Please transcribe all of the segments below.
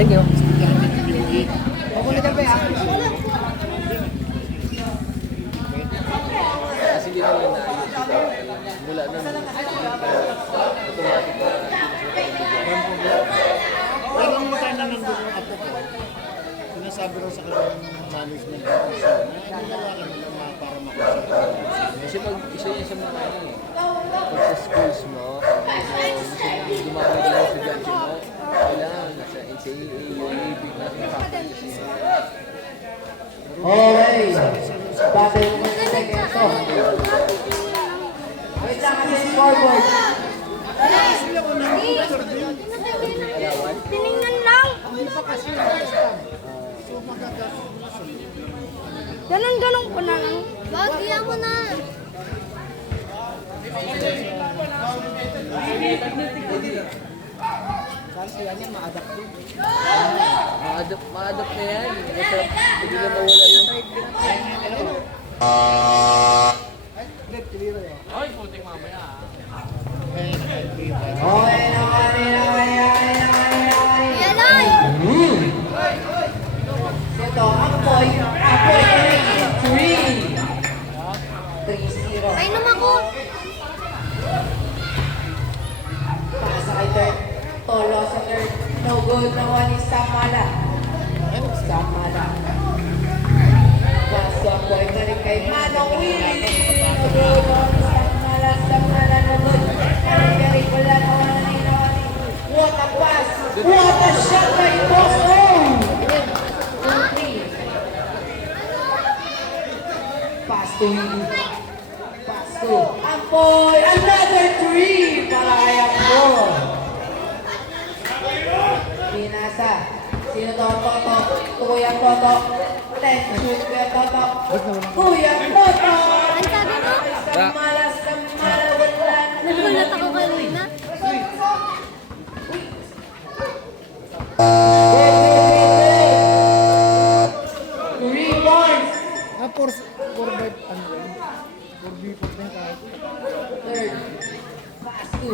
Thank you. Pakulitan ba yan? Kasi hindi naman naayos. Mula nung automatic na. Pero ang mukha naman doon yung apo ko, sinasabi rin sa kanilang management officer na nalakan nila para makonsulta. Kasi pag isa yan sa mga ano eh. Pag sa schools mo, gusto dumami din yung estudyante mo, kailangan nasa NCAA, UAB, nasa faculty kasi. Okay. Battle mo sa segmento. Wait lang kasi scoreboard. Tinignan lang. Hindi pa kasi nakastan. So magagastos mo na sa Ganun ko na lang. Bagya mo na. kasi yan yan, ma-adapt din. Ma-adapt na yan. Hindi na mawala yung... Let clear yun. Ay, puting mamaya. Okay, Yanay! Ito, Apoy 3. 3-0. Kainom ako. Pasa kay third. Tolo sa third. No good. No one is Samala. Samala. Paso Apoy pa rin kay Manong Willie. No good. No one is Samala. Samala no good. Carry wala na wani. What a pass. What a shot by Boston. 3. Pass to Willie. Pass to Apoy. Another 3 para kay Apoy. Pinasa. Sino to? Toto. Kuya Toto. 10 shoot. Kuya Toto. Kuya Toto. Ang sabi mo? Samala, Samala, wala na. Nagulat ako kanina. Rebounds. For bet, ano yun? For bipot na kahit. Third. Pass to.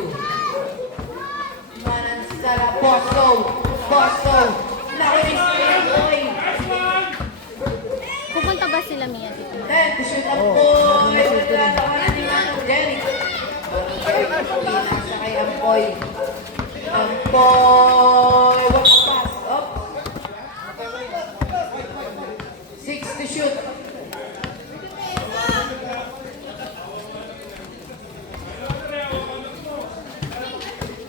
Manansala. Bosso. Bosso. Nakinis ko yung boy. Pupunta ba sila Mia dito? Then, to shoot ang boy. Wala na ka na ni Manong Jerry. Pinasa kay Ampoy. Ampoy. What a pass. Up. 6 to shoot.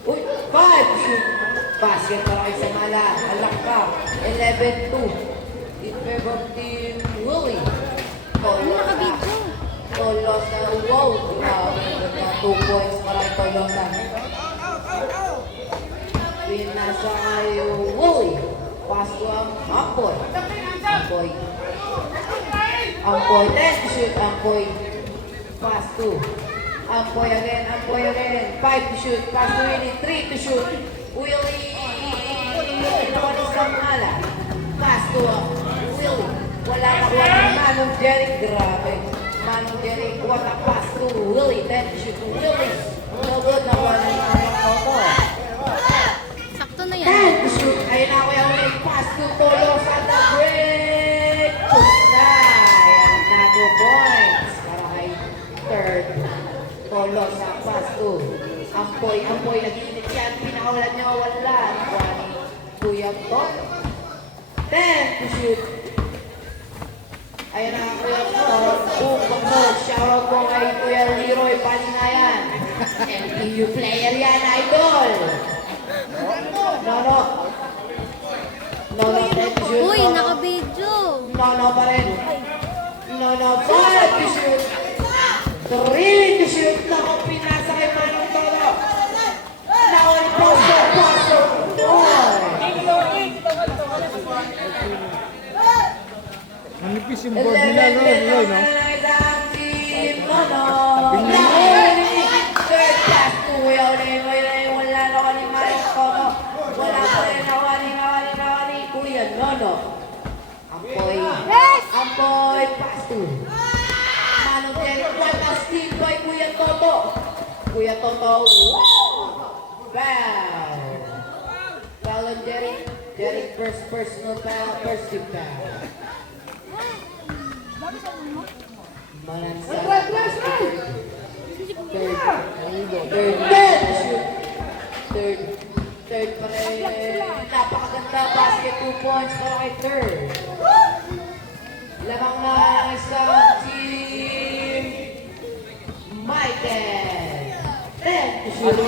Uy, 5 to shoot. Basket para kay Samala. Alak ka. 11-2. In favor of Team Willie. Nakabidyo. Tolosa. Wow. Grabe. 2 points para kay Tolosa. Pinasa kay Willie. Pass to Ampoy. Ampoy. Ampoy. 10 to shoot. Ampoy. Pass to Ampoy again. Ampoy again. 5 to shoot. Pass to Willie. 3 to shoot. Willie. Nakuha ni Samala. Pass to Willie. Wala na kuha ni Manong Jerry. Grabe. Manong Jerry. What a pass to Willie. 10 to shoot to Willie. No good. Nakuha ni Manong Toto. Sakto na yan. 10 to shoot. Ayun na kuya ulit. Pass to Tolosa at the break. Tusay. And 2 points. Para kay third. Tolosa. Pass to Ampoy. Ampoy. Nag-init yan. Pinakawalan niya. Wala. Nakuha ni Kuya Tot. 10 to shoot. Ayun na Kuya Tot. Shoutout po kay Kuya Leroy Palinayan. MTU player yan, idol. Nono. Nono, 10 to shoot. Uy, Nono. nakabidyo. Nono pa rin. Nono, 5 to shoot. 3 to shoot. Naku, pinasa kay Manong Toto. Nawal posto, posto. Manipis yung board nila, no? Roy, no? Third pass to Kuya Ulit. Wala na ka ni Manong Toto. Wala pa rin nakuha ni Kuya Nono. Ampoy. Ampoy. Pass to Manong Jerry. What a steal by Kuya Toto. Kuya Toto. Wow! Foul. Foul on Jerry. Getting first personal foul, first team foul. Manansala. Third shoot. Third pa rin. Napakaganda basket, 2 points para kay third. Lamang na ang isang team. Michael. 10 to shoot.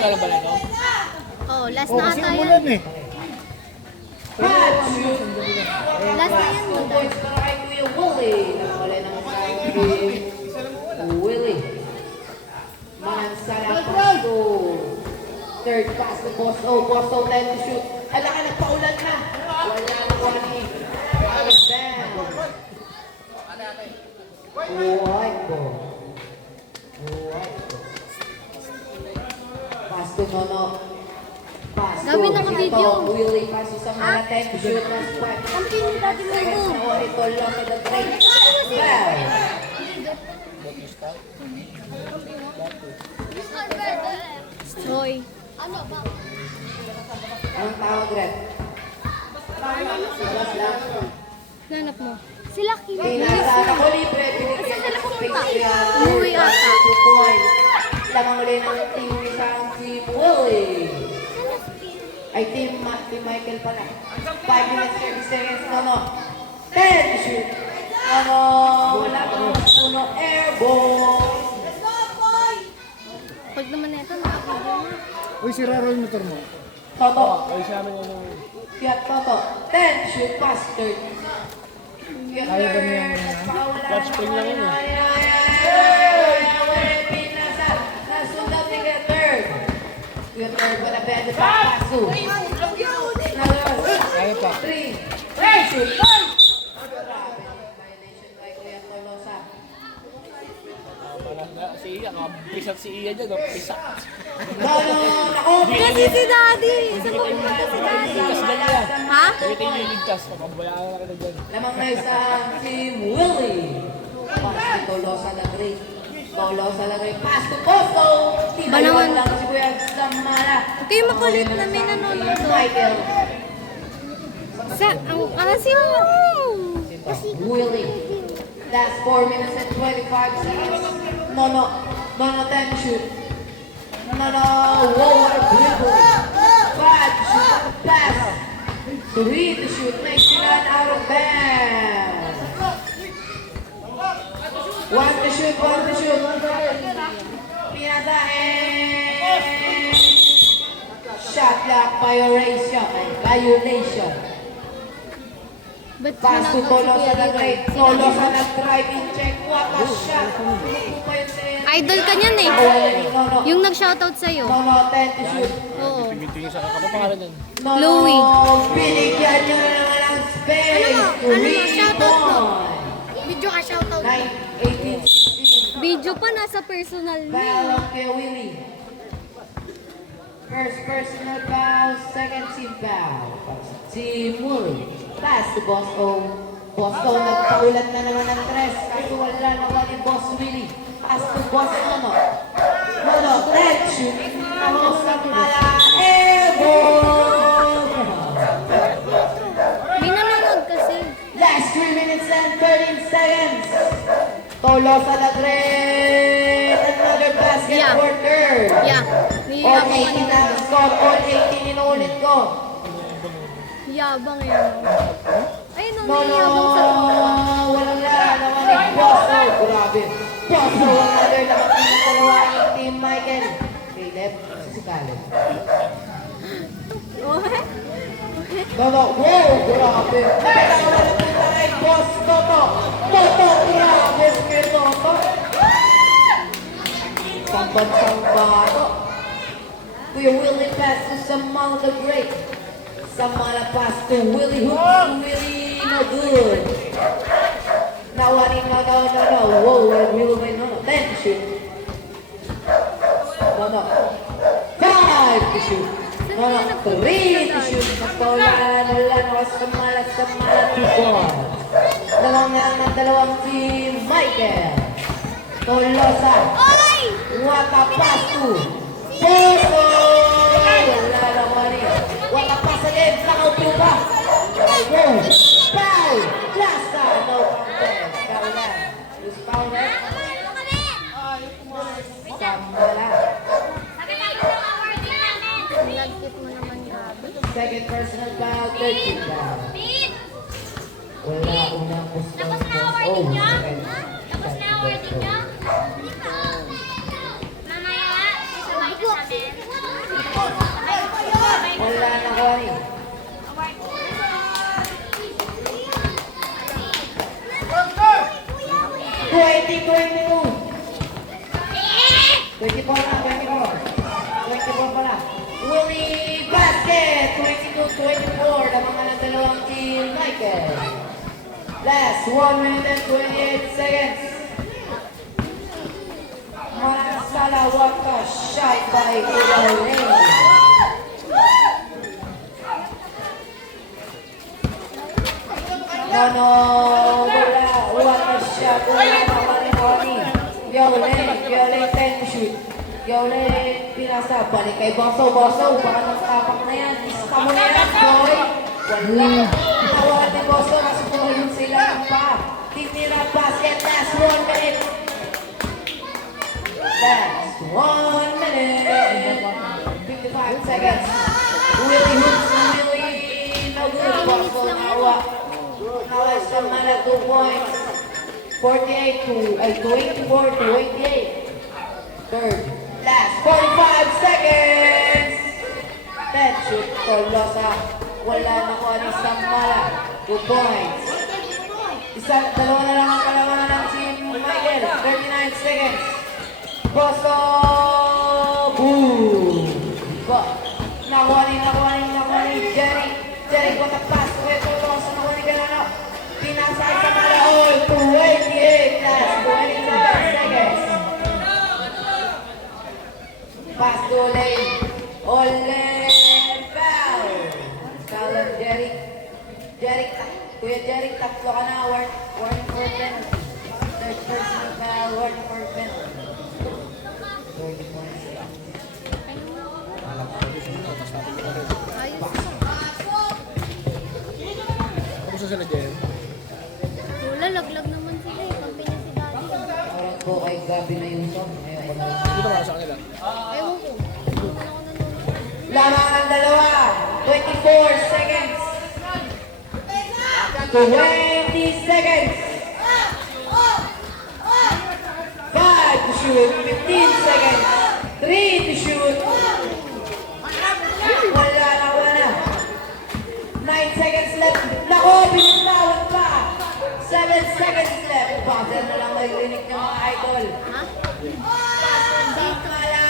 Oh, last Oh, na kasi ata umulan yan. eh. 5 shoot. Last na yan. 2 points para kay Kuya Willie. Nakawala ng isang team. Willie. Manansala Pasto. Third pass to Bosto. Bosto 10 to shoot. Ala ka, nagpaulan na. Wala na wani. Out of bounds. White ball. Pass to Nono. Pass to Gabi naka-video. Willie. Pass to Samara 10 to shoot. Last 5 Ang pinin natin mo seconds mo. na wani. Tol lang sa break. Foul. Hoy. Ano ba? Anong tawag rin? Labas lang. Nanap mo. Sila Pinasa ako libre, binigyan Saan sila ng pupunta? space kaya Uwi ata. 2 points. Lamang ulit ng team isang team Willie. Ay, team Michael pala. 5 minutes, 30 seconds. No. 10 to shoot. No. Wala pang puno. Airball. Pag naman ito, nakakabili na. Uy, sira raw yung motor mo. Toto. Ay, sa amin yung Kiyat Toto. 10 to shoot. Pass third. Kiyat Kaya ba niya third. yan? Nagpakawala Clutch ng spring lang yun eh. Wala pinasa. Nasundan ni Kiyat third. Kiyat third. Wala pwede pa. Paso. Kaya pa. 3. Shoot. Violation by Kuya Tolosa. si Iya, pisat si Iya dyan, pisat. Naku. Kasi si Daddy. Sa pupunta si Daddy. Ha? Kaya tayo yung ligtas, makabayaan na kita dyan. Lamang na isang team Willie. Pass to Tolosa na 3. Tolosa na 3. Pass to Posto. Banawan. Lang si Kuya Samara. Ito yung makulit na may nanonood. Michael. Ang asim mo. Willie. Last 4 minutes and 25 seconds. No, 10 to shoot. No, whoa, what a dribble. 5 to shoot, pass. 3 to shoot, makes it out of bounds. 1 to shoot, 1 to shoot. Pinasa and shot clock violation. Ba't Pass to hinakaw si Tolosa Kuya nag-drive. Rico? Tolosa nag-drive in check. What a shot. Tumupo pa yun sa Idol ka niyan eh. Nakawala ni Nono. Yung nag-shoutout sa'yo. Nono, 10 to shoot. Oo. Tingin sa kapag pangalan yan. Nono, Louie. binigyan niyo na naman ang space. Ano mo, shoutout mo? Three Video ka shoutout. point. 9, 18, 16. Video pa nasa personal mo. Foul of kay Willie. First personal foul, second team foul. Team Willie. Pass to Bosto. Bosto, nagpaulat na naman ng tres. Kaso wala naman ni Boss Willie. Pass to Bosto, no. No, 10 shoot. Ako sa mala. Airball! May nanonood kasi. Last 3 minutes and 13 seconds. Tolosa na tres. Another basket Yeah. for third. Yeah. All Niyabang 18 ka na score. All 18 inuulit ko. Yabang yan. Ayun o, No, niyabang sa tuwa. walang naman ni Bosso. Grabe. Bosso, another naman ng dalawa Team Michael. Caleb, si Caleb. Okay. Wow, grabe. Kailangan na punta kay Boss Toto. Toto, grabe. Kay Toto. Pambansang bato. Kuya Willie pass to Samala the Great. Samala pass to Willie Hook. Willie, no good. Nawari, no. Whoa, Willie, no. 10 to shoot. No. 5 to shoot. No, 3 to shoot. Wala na Samala 2 points. Dalawang na ng dalawang team. Michael. Tolosa. Oy! What a pass to Bosso! Wala naman eh. What a pass again. Nakaupo pa. second personal foul, 13 foul. Wala unang pusto. Tapos na awarding niyo? Tapos na awarding niyo? Mamaya nga, sasabay ka sa amin. Wala na Connie. Award. 22. 24 na, 24 pala. Willie Basket, 22-24. Lamangan ng dalawang team, Michael. Last 1 minute and 28 seconds. Mansalawaka shot by Ulaulay. No, wala shot. Wala pa rin Connie. Yole, 10 to shoot. Yole, pinasa, balik kay Boso, baka nagtapak na yan. Isa mo na yan, boy. Wala. Tawaran ni Boso, kasi pumayun sila ng pa. Tinira basket, last 1 minute. Last 1 minute. 55 seconds. Willie hoops, Willie, no good. Boso, nawa. Nawa sa mana, 2 points. 24 to 28. Third. Last 45 seconds. 10 shoot for Losa. Wala na ko ang isang mala. 2 points. Dalawa na lang ang kalamangan ng si Michael. 39 seconds. Boso. Boom. Nakuha ni Jerry with a pass. Losa nakuha ni Galano. Pinasay sa Malaol. 28 last 27 seconds. Pass to Olay. Foul. Foul of Jerry. Kuya Jerry, tatlo ka na. Warning for penalty. Third personal foul. Warning for penalty. 30 points. Kamusta sila dyan? Wala, laglag naman sila eh. Kampi niya si Daddy. Parang po kay Gabi na yung song. Ayoko na. Dito ba sa kanila? Ewan ko. Hindi ko na ako nanonood. Lamang ang dalawa. 24 seconds. 20 seconds. 5 to shoot. 15 seconds. 3 to shoot. Wala. 9 seconds left. Nako, binitawan pa. 7 seconds left. Buzzer na lang maririnig ng mga idol. Ha? Samala.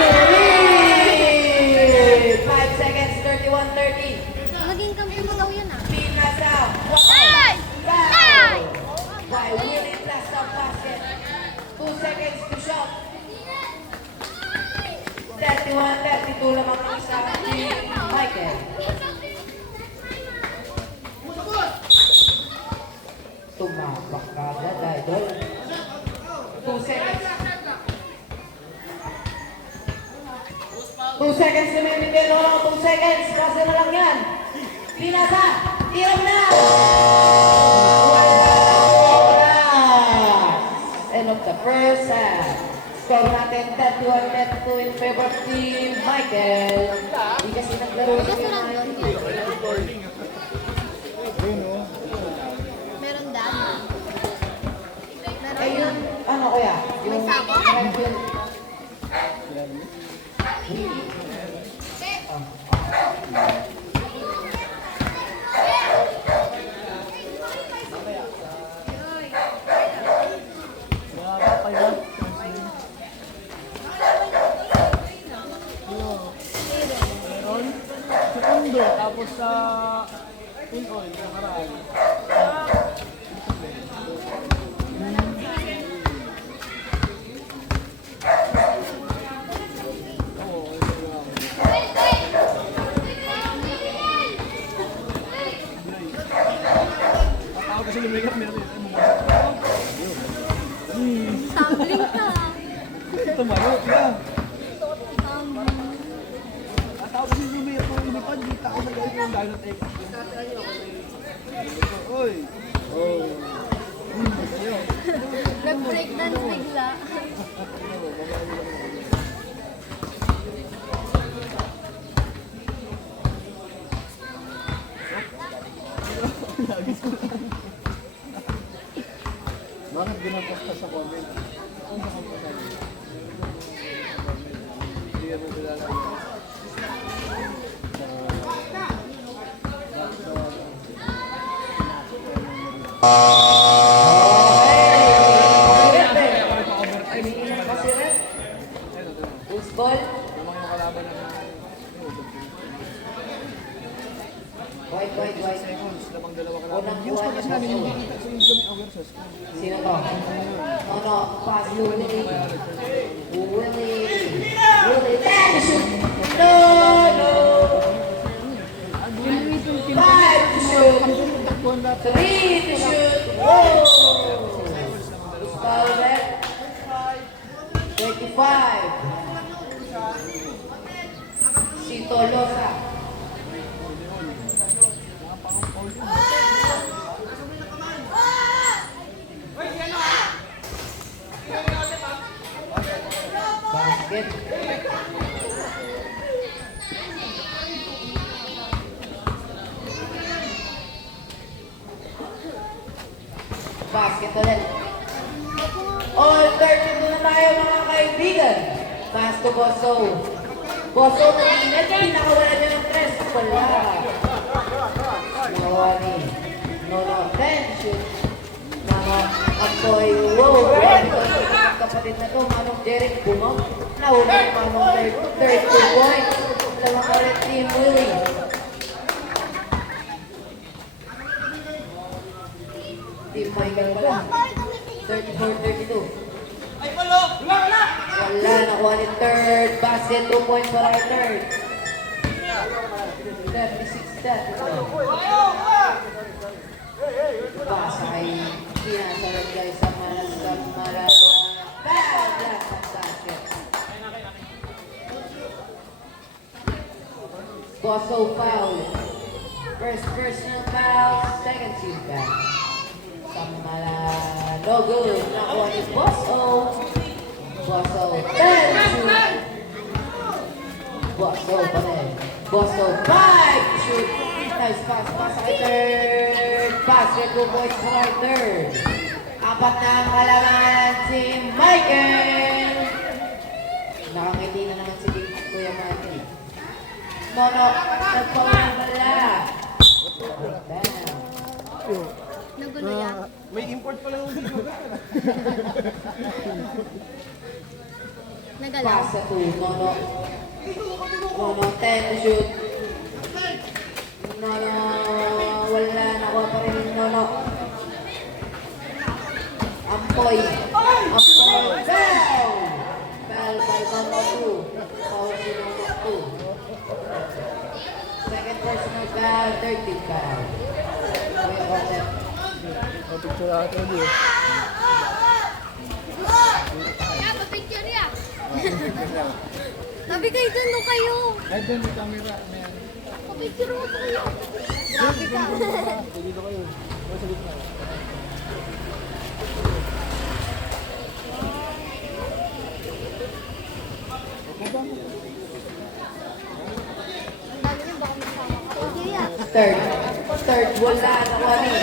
3. 5 seconds. 31-30. Naging kampi mo daw yun ah. Pinasa. Ay! Foul by Willie Plaza basket. 2 seconds to shot. 31-32 lamang ang isa ni Michael. Tumapak ka agad, idol. 2 seconds. 2 seconds na may bigyan. 2 seconds. Kasi na lang yan. Pinasa. Tira mo na. Wala. End of the first half. Score natin 31-32 in favor of team Michael. Hindi kasi naglaro Gusto siya lang na yun. Meron daan. Meron Eh yun. yun, ano kuya? May sako? Yung Segundo, tapos sa in-oil, nakaraan. Ako kasi lumikap meron yun. Tumbling ka. Tumayo, yeah. Tao kasi lumiyap ng lumipad, di tao na galit yung dahil ng egg. Oy! Oh! Ayaw. Nag-breakdance bigla. nagposta sa comment. Ano sa comment natin? Hindi naman sila lang. Baseball. White. Lamang dalawa ka lang. Unang Yung buwan score kasi na namin yung Paso. nakikita sa yung over sa score. Sino to? Ono, pass to Willie. Willie, back shoot. No. 5 to shoot. 3 to shoot. Whoa. Foul back. 25. Si Tolosa. Basket. Basket ulit. All 32 na tayo mga kaibigan. Pass to Bosso. Bosso, mainit. Pinakawala niya ng tres. Wala. Nawani. No. 10 shoot. Mga Apoy. Wow. Kapatid na to, Manong Jeric Bumong. Nauna yung Manong third 2 points. Dalawang ulit Team Willie. Team Michael pala. 34-32. Wala, nakuha ni third. Basket, 2 points para kay third. 36-32. Pasa kay Sinasarad guys sa Mala. Bad last of basket. Bosso foul. First personal foul, second team foul. Samala, no good. Nakuha ni Bosso. Bosso, 10 shoot. Bosso pa rin. Bosso, 5 shoot. Nice pass, pasa kay third. Basket, 2 points for our third. Apat na ang kalaman si Michael. Nakangiti na naman si Kuya Michael. Nono, nagpawala. Nagulo yan. May import pa lang yung video. Nagalaw. Pass sa 2, Nono. Nono, 10 to shoot. Nono, wala. Nakuha pa rin yung Nono. Ampoy. Foul by Nono 2. Foul si Nono 2. Second personal foul, 13 foul. Kuya Joseph. Picture natin ulit. Yeah, pa-picture ya. Sabi kayo dyan nung kayo. Ay, doon may camera. Pa-picture mo pa kayo. Grabe ka. Dito kayo. O, sa gitna. Ang dami niyo baka masama ka. Okay ya. Third, wala nakuha ni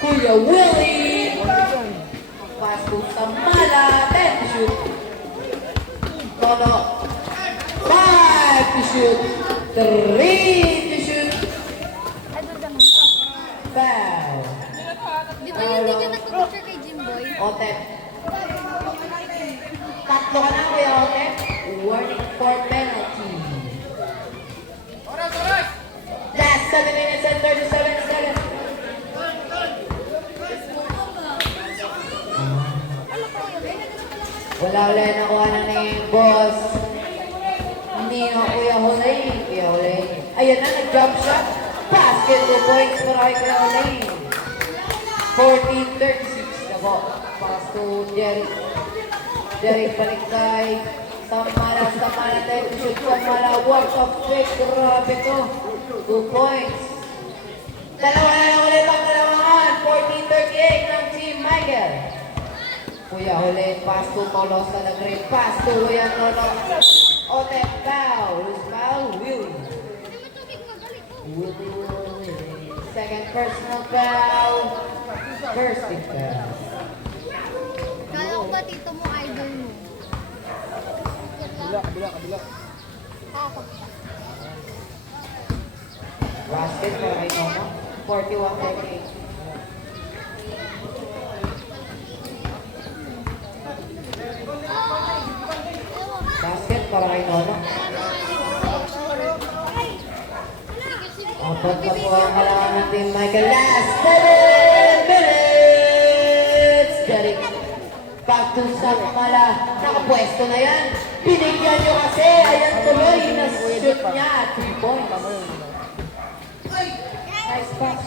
Kuya Willie. Pass to Tamala, 10 to shoot. Nono, 5 to shoot. 3 to shoot. Ay, doon naman. Foul. Di ba yung hindi nyo nagpa-picture kay Jimboy? Otep. Tatlo ka na, Kuya Otep. Warning for penalty. Last 7 minutes and 37 seconds. Wala nakuha na ni Boss. Hindi na Kuya Hulain. Kuya Hulain. Ayun na, nag-jump shot. Basket, 2 points para kay Kuya Hulain. 14-36 na po. Pass to Jerry. Jerry balik kay Samara. 10 to shoot. Samara, work of fake. Grabe to. 2 points. Dalawa na lang ulit ang dalawangan. 14-38 ng Team Michael. Kuya Hulain, pass to Tolosa na great pass to Kuya Nono. Otep foul. Who's foul? Willie. Willie. Second personal foul. First team foul. tito mo, idol mo. Kabila. Ako. Basket para kay Nono. 41-38. Basket para kay Nono. Apat na po ang kailangan ng Team Michael. Last 7 minutes! Derek, back to Sakmala. Nakapwesto na yan. Binigyan nyo kasi. Ayan tuloy na shoot niya. 2 points. Nice pass.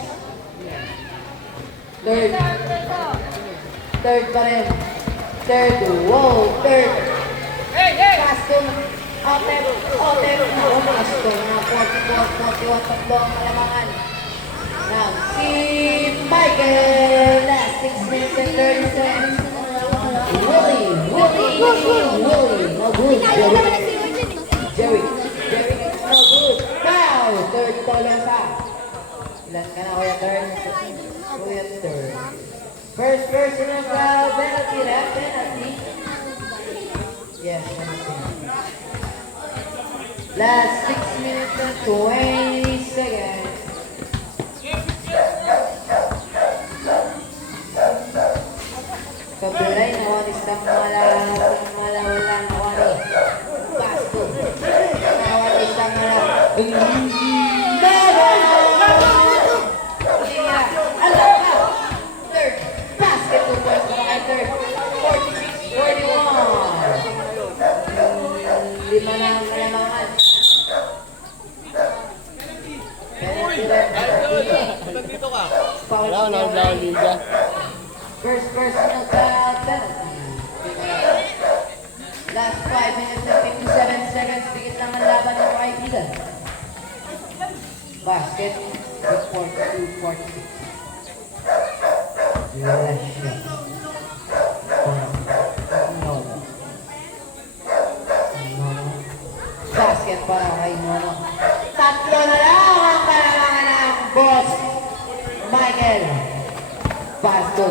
Third pa rin. Third. Wow, third. Pass to Otep. Pass to na 44-41. Tatlo ang kalamangan. Now, si Michael. Last 6 minutes and 30 seconds. Willie. No good. Jerry. No good. Now, third Tolosa. Ilan ka na, Kuya Turn? Kuya Turn. First personal foul, penalty, ref, penalty. Yes, penalty. Last 6 minutes and 20 seconds. Kabulay na wanis na wala na wanis. Pasto. Na wanis na Third. Basket 2 points para kay third. 46-41. Lima na ang kalamangan. Dito ka. Foul Wala liga. First personal foul penalty. Last 5 minutes and 57 seconds. Bigit lang ang laban ng kaibigan. Basket. 42-46. Basket para kay Nono. Tatlo na lang ang kailangan ng boss Michael. Pass to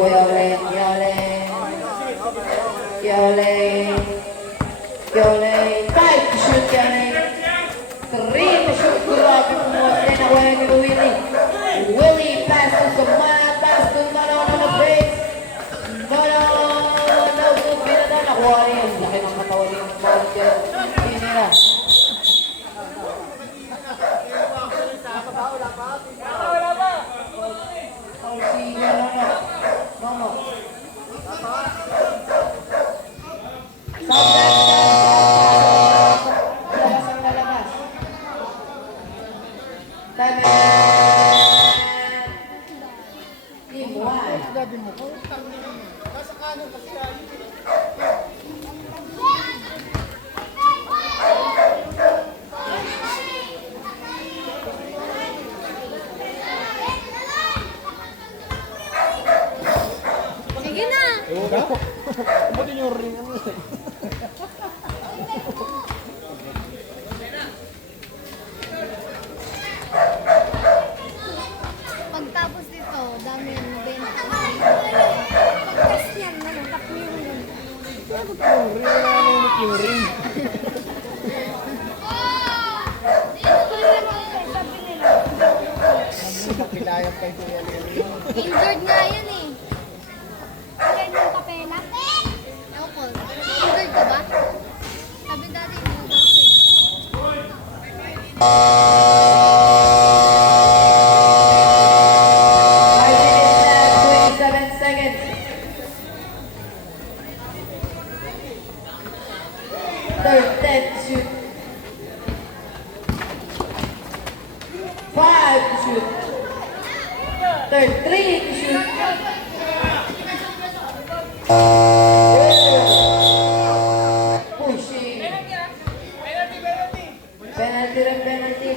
Yolen. Five to shoot, Yolen. 3 to shoot. Grabe po mo. Nakuha ni Willie. Willie pass to Samana. Pass to Nono na breaks. Nono. Pinata. Nakuha niya. Laki ng katawan niya. Mountain. Pinira. Sige na. Ba't yung ring? Pagtapos nito, dami yung benta. Pagtas niyan, nanatap niyo yung Yung ring. Pinayang pa ito yan. Injured nga yan eh. Kaya yung kapela? Ewan ko. Injured ka ba? Sabi dati yung mga kasi. 27 seconds. Third, 10 to shoot. 5 to shoot. Third, 3 to shoot. Pushing.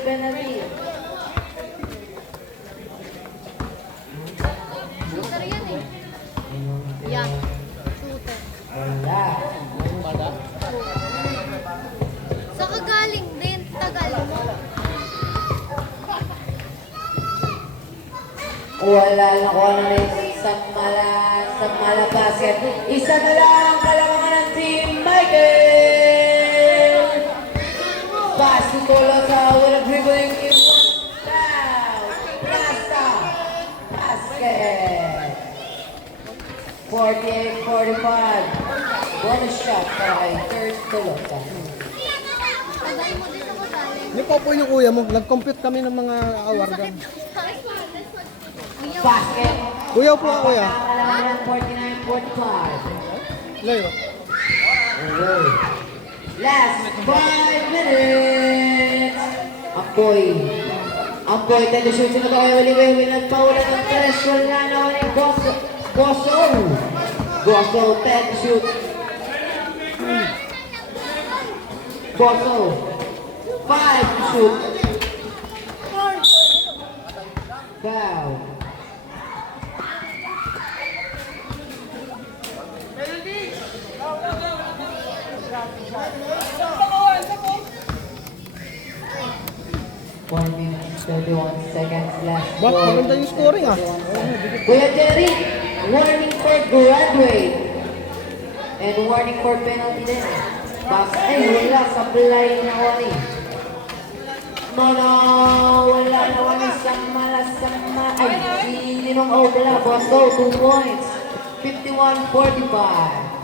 Penalty. Shooter yan eh. Yeah. Shooter. Wala. Sa kagaling din, tagal mo. Wala na ko na Samala basket. Isa na lang kalamangan ng Team Michael. Pass to Tolosa with a dribbling in one down. Plasta. Basket. 48-45. Bonus shot para kay Third Tolosa. Sabay mo din ako sali. Yung po yung kuya mo, nag-compute kami ng mga awardan. Basket. Kuya po ako kuya. Kalamangan ng 49-45. Layo. Last 5 minutes. Ampoy, 10 to shoot. Sino to kayo? Wili, nagpaulan ng 3. Wala na wala yung Goso, 10 to shoot. Goso, 5 to shoot. Foul. One minute, 31 seconds left. Bak, maganda yung scoring ah. Kuya Jerry, warning for graduate. And warning for penalty din. Wala, supply na wari. No, wala na wari. Sama. Ay, si Ninong Obla, Bosso, 2 points. 51-45.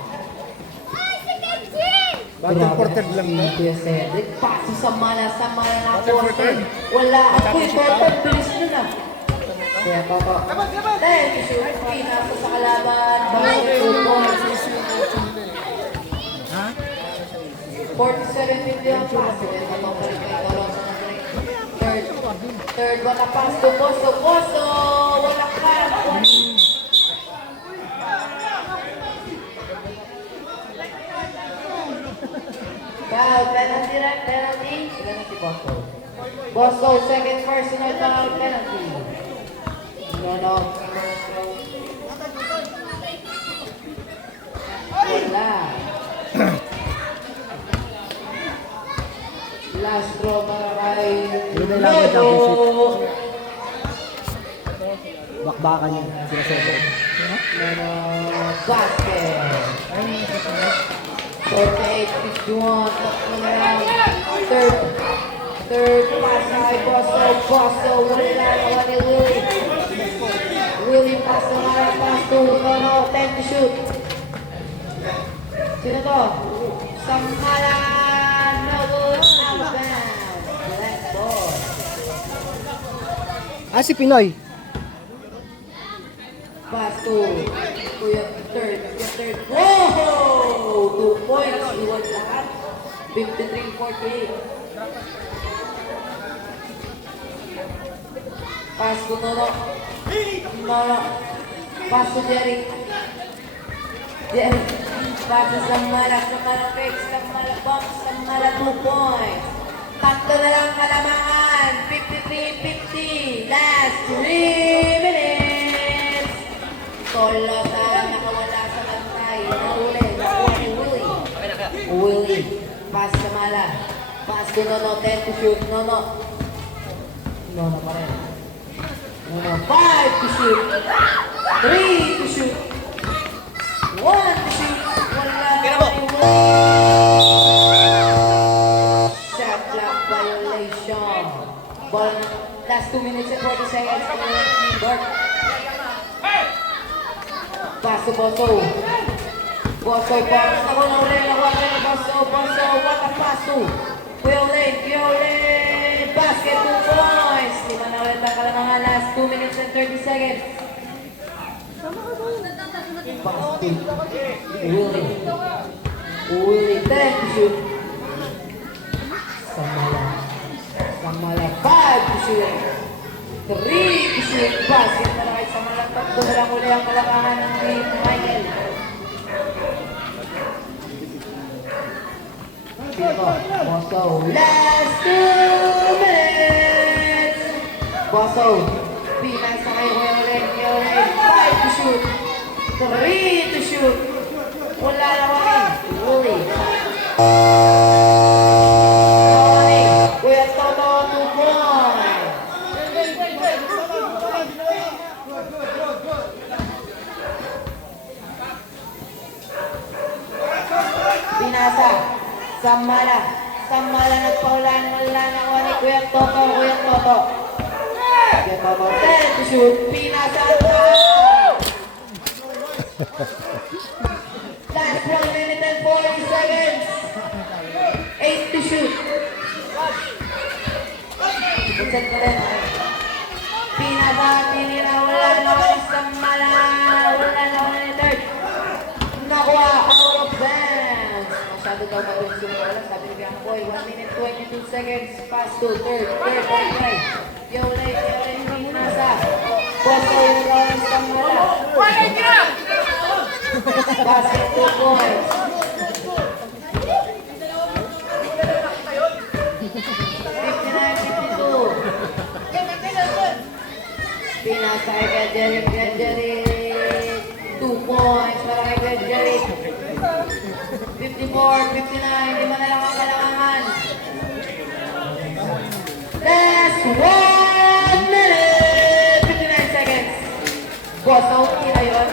Battle for third lang to. Kuya Cedric, paso sa mala na porter. Wala ako ito, bilis nyo na. Kaya Toto. Dahil shoot, pinasa sa kalaban, basket 2 points. 47-50 ang pass. Then matong pa rin kay Tolosa ng third, wala pass to Bosso. Wala ka. Foul, penalty. Penalty, Bosso. Bosso, second personal foul, penalty. No. Wala. Last throw para kay Lodo. Bakbakan yun. Sila Soto. Basket. 48-51. Tatlo na lang. Third pass kay Bosso. Wala na ni Willie. Willie pass to Nono. 10 to shoot. Sino to? Samala. No good. Out of bounds. Left ball. Ah, si Pinoy. Pass to Kuya third. Whoa! 2 points. Iwan lahat. 53-48. Pass to Nono. Pass to Jerry. Pass to Samala fake. Samala bump. Samala 2 points. Tatlo na lang kalamangan. 53-50. Last 3 minutes. Tolosa nakawala sa bantay. Nahuli ni Willie. Pass sa Mala. Pass to Nono. 10 to shoot. Nono pa rin. Nono 5 to shoot. 3 to shoot. 1 to shoot. Wala ni Willie. Shot clock violation. Ball last 2 minutes and 40 seconds. Pass to Bosso. Pass ako na ulit. Bosso. What a pass to. Kuya Ulen. Basket 2 points. Lima na ulit ang kalamangan. Last 2 minutes and 30 seconds. Pass to Ulen. 10 to shoot. Samala. 5 to shoot. 3 to shoot. Basket na kay Samala. Tatlo na lang uli ang kalamangan ng Team Michael. Bosso. Last 2 minutes. Bosso. Pinasa kay Kuya Ulen. 5 to shoot. 3 to shoot. Wala na Willie. Kuya Toto 2 points. Pinasa. Samala. Samala nagpaulan. Wala na ko ni Kuya Toto. Kuya Toto. Kuya Toto. 10 to shoot. Pinasa. Last 1 minute and 40 seconds. 8 to shoot. Ikat ko rin. Pinasa. Tinira. Wala na ko ni Samala. Wala na ko ni third. Nakuha. Out of bounds. Masyado daw marunong sumula. Sabi ni Bianca Boy, 1 minute 22 seconds. Pass to third point line. Yolay, Pinasa. Boso yung Lawrence Samala. Basket 2 points. 59-52. Pinasa kay Gadjari. 2 points para kay Gadjari. 54-59. Lima na lang ang kailangan. Last 1 minute. 59 seconds. Boso, kina yun.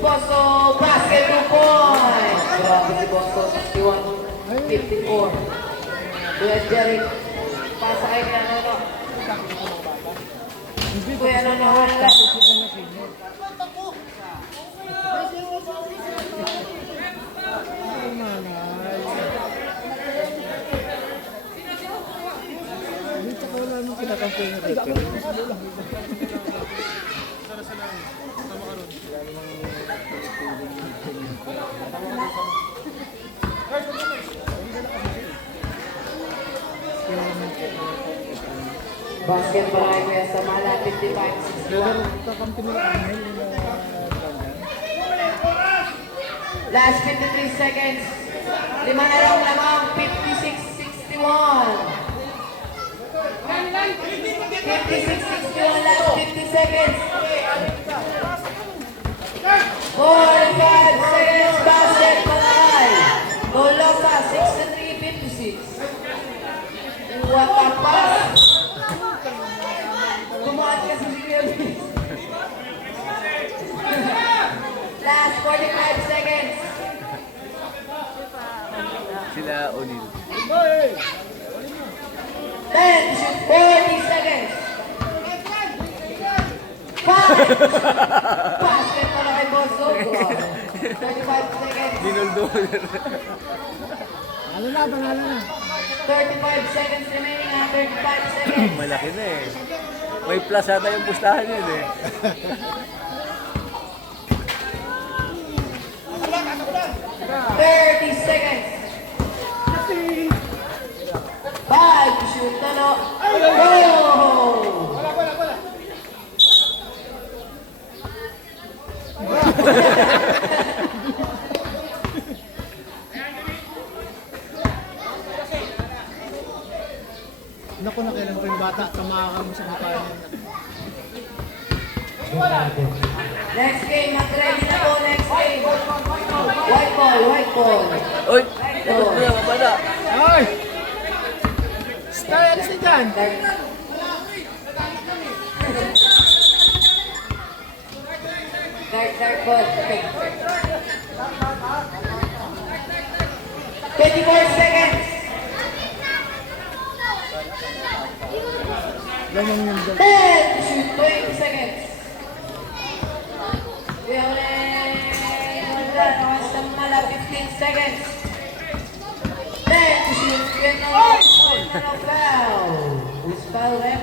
Boso, basket 2 points. Grabe si Boso. 61-54. Kuya Jerry. Pasa kay Nono. Kuya Nono. Hala. Dito ko wala nung kinakampi ng referee. Basket para kay Kuya Samala. 55-61. Kakampi nila Angel yung Last 53 seconds. Lima na lang lamang. 56-61. 56-61 last 50 seconds. 45 seconds. Basket Malay. Golosa 63-56. What a pass. Kumahat kasi si Kuya Vince. Last 45 seconds. Sila O'Neal. 10 shoot 40 seconds. 5. Basket para kay Boso. 35 seconds. Dinoldo. Panalo na. 35 seconds remaining. 35 seconds. Malaki na eh. May plus ata yung pustahan yun eh. 30 seconds. 5 to shoot. Tano. Go! Naku na kailan pa yung bata. Tamakan mo sa mukha niya. Next game. Mag-ready na po. Next game. White ball. White ball. Oy! Tapos mo na, mabada. Ay! Stay, alis na dyan. Dark ball. 24 seconds. Ganyan yung dyan. 10 to shoot. 20 seconds. Samala 15 seconds. 10 to shoot. No foul. Who's foul, ref?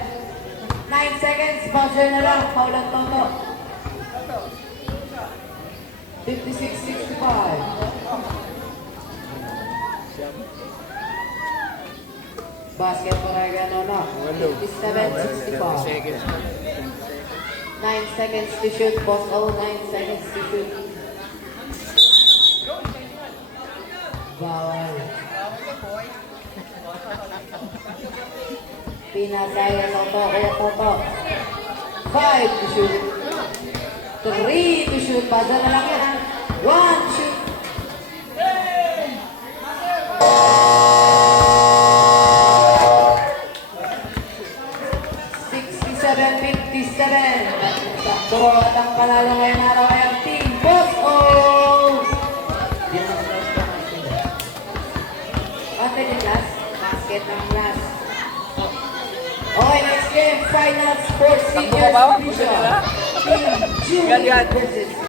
9 seconds. Bouncer na lang. Foul ang Toto. 56-65. Basket para Nono. 57-65. 9 seconds to shoot. Boss O, 9 seconds to shoot. Bawal. Pinasaya Toto. Kuya Toto. 5 to shoot. 3 to shoot. Buzzer na lang yan. 1 to shoot. Sakto at ang panalo ngayon araw ay ang Team Boss O. Basket yung last. Basket ang last. Okay, next game. Final sports Takbo seniors ka ba? division. Gusto nila? Team Julie Yan, yan. versus